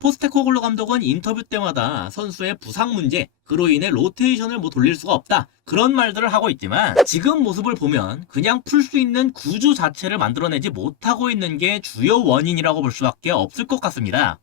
포스테코글로 감독은 인터뷰 때마다 선수의 부상 문제, 그로 인해 로테이션을 뭐 돌릴 수가 없다. 그런 말들을 하고 있지만 지금 모습을 보면 그냥 풀 수 있는 구조 자체를 만들어내지 못하고 있는 게 주요 원인이라고 볼 수밖에 없을 것 같습니다.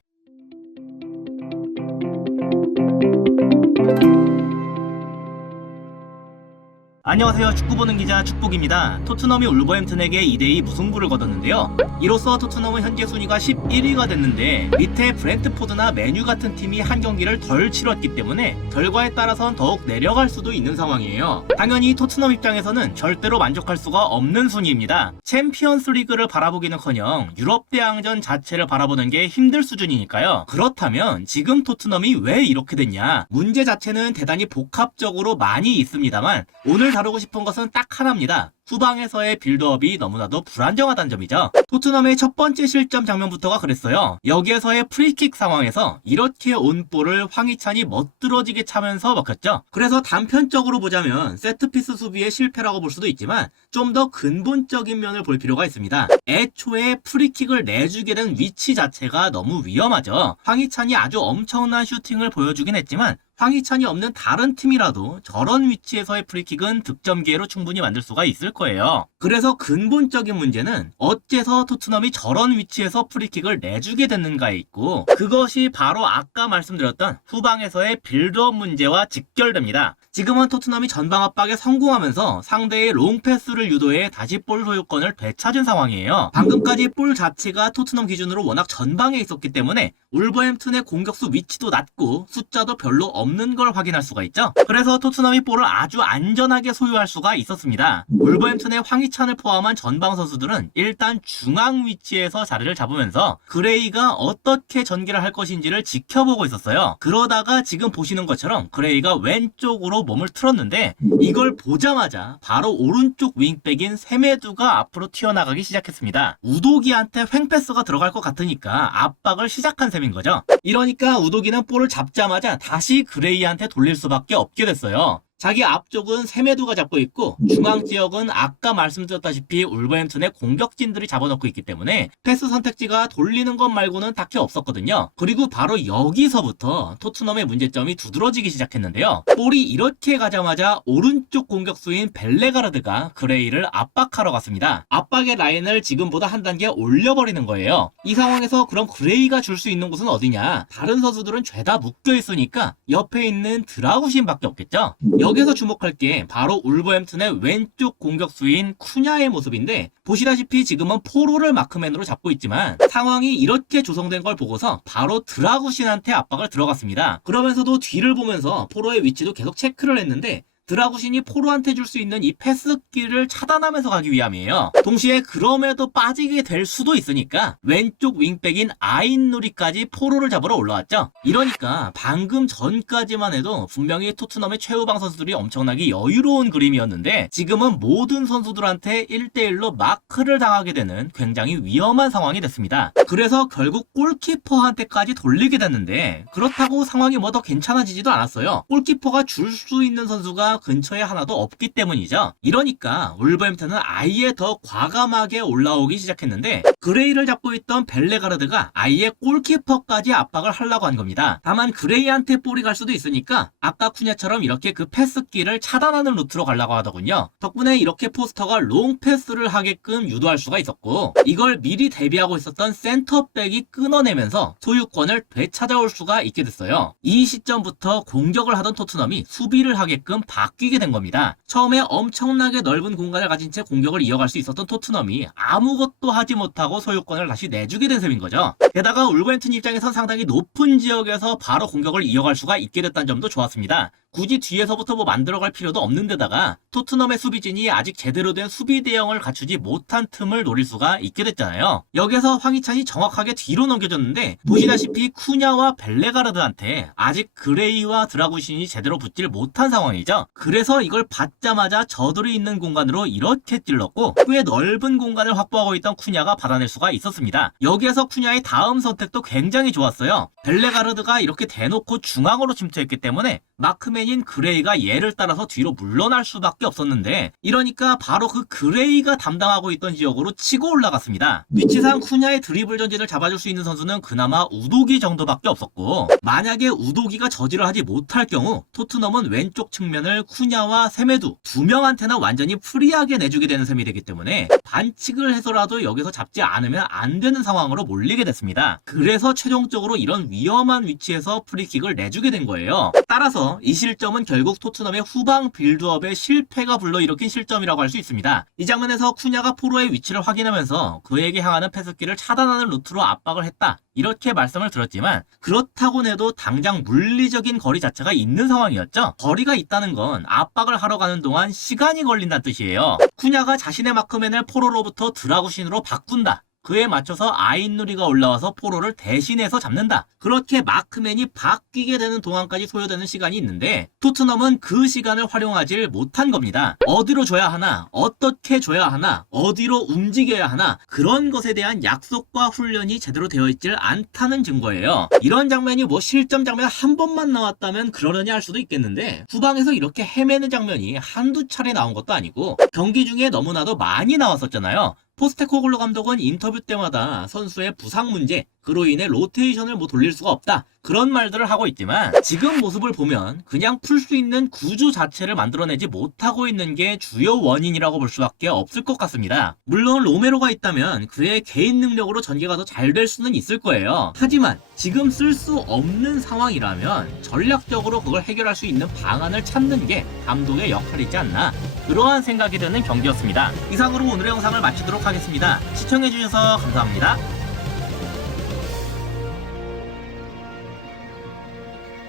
안녕하세요. 축구 보는 기자 축복입니다. 토트넘이 울버햄튼에게 2대2 무승부를 거뒀는데요. 이로써 토트넘은 현재 순위가 11위가 됐는데 밑에 브렌트포드나 메뉴 같은 팀이 한 경기를 덜 치렀기 때문에 결과에 따라선 더욱 내려갈 수도 있는 상황이에요. 당연히 토트넘 입장에서는 절대로 만족할 수가 없는 순위입니다. 챔피언스 리그를 바라보기는커녕 유럽 대항전 자체를 바라보는 게 힘들 수준이니까요. 그렇다면 지금 토트넘이 왜 이렇게 됐냐? 문제 자체는 대단히 복합적으로 많이 있습니다만 오늘 다루고 싶은 것은 딱 하나입니다. 후방에서의 빌드업이 너무나도 불안정하다는 점이죠. 토트넘의 첫 번째 실점 장면부터가 그랬어요. 여기에서의 프리킥 상황에서 이렇게 온 볼을 황희찬이 멋들어지게 차면서 먹혔죠. 그래서 단편적으로 보자면 세트피스 수비의 실패라고 볼 수도 있지만 좀 더 근본적인 면을 볼 필요가 있습니다. 애초에 프리킥을 내주게 된 위치 자체가 너무 위험하죠. 황희찬이 아주 엄청난 슈팅을 보여주긴 했지만 황희찬이 없는 다른 팀이라도 저런 위치에서의 프리킥은 득점 기회로 충분히 만들 수가 있을 거예요. 그래서 근본적인 문제는 어째서 토트넘이 저런 위치에서 프리킥을 내주게 됐는가에 있고 그것이 바로 아까 말씀드렸던 후방에서의 빌드업 문제와 직결됩니다. 지금은 토트넘이 전방 압박에 성공하면서 상대의 롱패스를 유도해 다시 볼 소유권을 되찾은 상황이에요. 방금까지 볼 자체가 토트넘 기준으로 워낙 전방에 있었기 때문에 울버햄튼의 공격수 위치도 낮고 숫자도 별로 없는 걸 확인할 수가 있죠. 그래서 토트넘이 볼을 아주 안전하게 소유할 수가 있었습니다. 울버햄튼의 황희찬을 포함한 전방 선수들은 일단 중앙 위치에서 자리를 잡으면서 그레이가 어떻게 전개를 할 것인지를 지켜보고 있었어요. 그러다가 지금 보시는 것처럼 그레이가 왼쪽으로 몸을 틀었는데 이걸 보자마자 바로 오른쪽 윙백인 세메두가 앞으로 튀어나가기 시작했습니다. 우도기한테 횡패스가 들어갈 것 같으니까 압박을 시작한 셈인 거죠. 이러니까 우도기는 볼을 잡자마자 다시 그레이한테 돌릴 수밖에 없게 됐어요. 자기 앞쪽은 세메두가 잡고 있고 중앙 지역은 아까 말씀드렸다시피 울버햄튼의 공격진들이 잡아놓고 있기 때문에 패스 선택지가 돌리는 것 말고는 딱히 없었거든요. 그리고 바로 여기서부터 토트넘의 문제점이 두드러지기 시작했는데요. 볼이 이렇게 가자마자 오른쪽 공격수인 벨레가르드가 그레이를 압박하러 갔습니다. 압박의 라인을 지금보다 한 단계 올려버리는 거예요. 이 상황에서 그럼 그레이가 줄 수 있는 곳은 어디냐? 다른 선수들은 죄다 묶여 있으니까 옆에 있는 드라구신밖에 없겠죠. 여기서 주목할 게 바로 울버햄튼의 왼쪽 공격수인 쿠냐의 모습인데 보시다시피 지금은 포로를 마크맨으로 잡고 있지만 상황이 이렇게 조성된 걸 보고서 바로 드라구신한테 압박을 들어갔습니다. 그러면서도 뒤를 보면서 포로의 위치도 계속 체크를 했는데 드라구신이 포로한테 줄 수 있는 이 패스길을 차단하면서 가기 위함이에요. 동시에 그럼에도 빠지게 될 수도 있으니까 왼쪽 윙백인 아인누리까지 포로를 잡으러 올라왔죠. 이러니까 방금 전까지만 해도 분명히 토트넘의 최후방 선수들이 엄청나게 여유로운 그림이었는데 지금은 모든 선수들한테 1대1로 마크를 당하게 되는 굉장히 위험한 상황이 됐습니다. 그래서 결국 골키퍼한테까지 돌리게 됐는데 그렇다고 상황이 뭐 더 괜찮아지지도 않았어요. 골키퍼가 줄 수 있는 선수가 근처에 하나도 없기 때문이죠. 이러니까 울버햄튼은 아예 더 과감하게 올라오기 시작했는데 그레이를 잡고 있던 벨레가르드가 아예 골키퍼까지 압박을 하려고 한 겁니다. 다만 그레이한테 볼이 갈 수도 있으니까 아까 쿠냐처럼 이렇게 그 패스길을 차단하는 루트로 가려고 하더군요. 덕분에 이렇게 포스터가 롱 패스를 하게끔 유도할 수가 있었고 이걸 미리 대비하고 있었던 센터백이 끊어내면서 소유권을 되찾아올 수가 있게 됐어요. 이 시점부터 공격을 하던 토트넘이 수비를 하게끔 바뀌게 된 겁니다. 처음에 엄청나게 넓은 공간을 가진 채 공격을 이어갈 수 있었던 토트넘이 아무것도 하지 못하고 소유권을 다시 내주게 된 셈인 거죠. 게다가 울버햄튼 입장에선 상당히 높은 지역에서 바로 공격을 이어갈 수가 있게 됐다는 점도 좋았습니다. 굳이 뒤에서부터 뭐 만들어갈 필요도 없는 데다가 토트넘의 수비진이 아직 제대로 된 수비 대형을 갖추지 못한 틈을 노릴 수가 있게 됐잖아요. 여기서 황희찬이 정확하게 뒤로 넘겨줬는데 보시다시피 쿠냐와 벨레가르드한테 아직 그레이와 드라구신이 제대로 붙질 못한 상황이죠. 그래서 이걸 받자마자 저들이 있는 공간으로 이렇게 찔렀고 꽤 넓은 공간을 확보하고 있던 쿠냐가 받아낼 수가 있었습니다. 여기에서 쿠냐의 다음 선택도 굉장히 좋았어요. 벨레가르드가 이렇게 대놓고 중앙으로 침투했기 때문에 마크맨이 마크맨인 그레이가 얘를 따라서 뒤로 물러날 수밖에 없었는데 이러니까 바로 그 그레이가 담당하고 있던 지역으로 치고 올라갔습니다. 위치상 쿠냐의 드리블 전진을 잡아줄 수 있는 선수는 그나마 우도기 정도밖에 없었고 만약에 우도기가 저지를 하지 못할 경우 토트넘은 왼쪽 측면을 쿠냐와 세메두 두 명한테나 완전히 프리하게 내주게 되는 셈이 되기 때문에 반칙을 해서라도 여기서 잡지 않으면 안 되는 상황으로 몰리게 됐습니다. 그래서 최종적으로 이런 위험한 위치에서 프리킥을 내주게 된 거예요. 따라서 이 실점은 결국 토트넘의 후방 빌드업의 실패가 불러일으킨 실점이라고 할 수 있습니다. 이 장면에서 쿠냐가 포로의 위치를 확인하면서 그에게 향하는 패스길을 차단하는 루트로 압박을 했다. 이렇게 말씀을 드렸지만 그렇다고 해도 당장 물리적인 거리 자체가 있는 상황이었죠. 거리가 있다는 건 압박을 하러 가는 동안 시간이 걸린다는 뜻이에요. 쿠냐가 자신의 마크맨을 포로로부터 드라구신으로 바꾼다. 그에 맞춰서 아인누리가 올라와서 포로를 대신해서 잡는다. 그렇게 마크맨이 바뀌게 되는 동안까지 소요되는 시간이 있는데 토트넘은 그 시간을 활용하지 못한 겁니다. 어디로 줘야 하나, 어떻게 줘야 하나, 어디로 움직여야 하나 그런 것에 대한 약속과 훈련이 제대로 되어 있질 않다는 증거예요. 이런 장면이 뭐 실점 장면 한 번만 나왔다면 그러려니 할 수도 있겠는데 후방에서 이렇게 헤매는 장면이 한두 차례 나온 것도 아니고 경기 중에 너무나도 많이 나왔었잖아요. 포스테코글로 감독은 인터뷰 때마다 선수의 부상 문제, 그로 인해 로테이션을 뭐 돌릴 수가 없다. 그런 말들을 하고 있지만 지금 모습을 보면 그냥 풀 수 있는 구조 자체를 만들어내지 못하고 있는 게 주요 원인이라고 볼 수밖에 없을 것 같습니다. 물론 로메로가 있다면 그의 개인 능력으로 전개가 더 잘 될 수는 있을 거예요. 하지만 지금 쓸 수 없는 상황이라면 전략적으로 그걸 해결할 수 있는 방안을 찾는 게 감독의 역할이지 않나 그러한 생각이 드는 경기였습니다. 이상으로 오늘의 영상을 마치도록 하겠습니다. 시청해주셔서 감사합니다.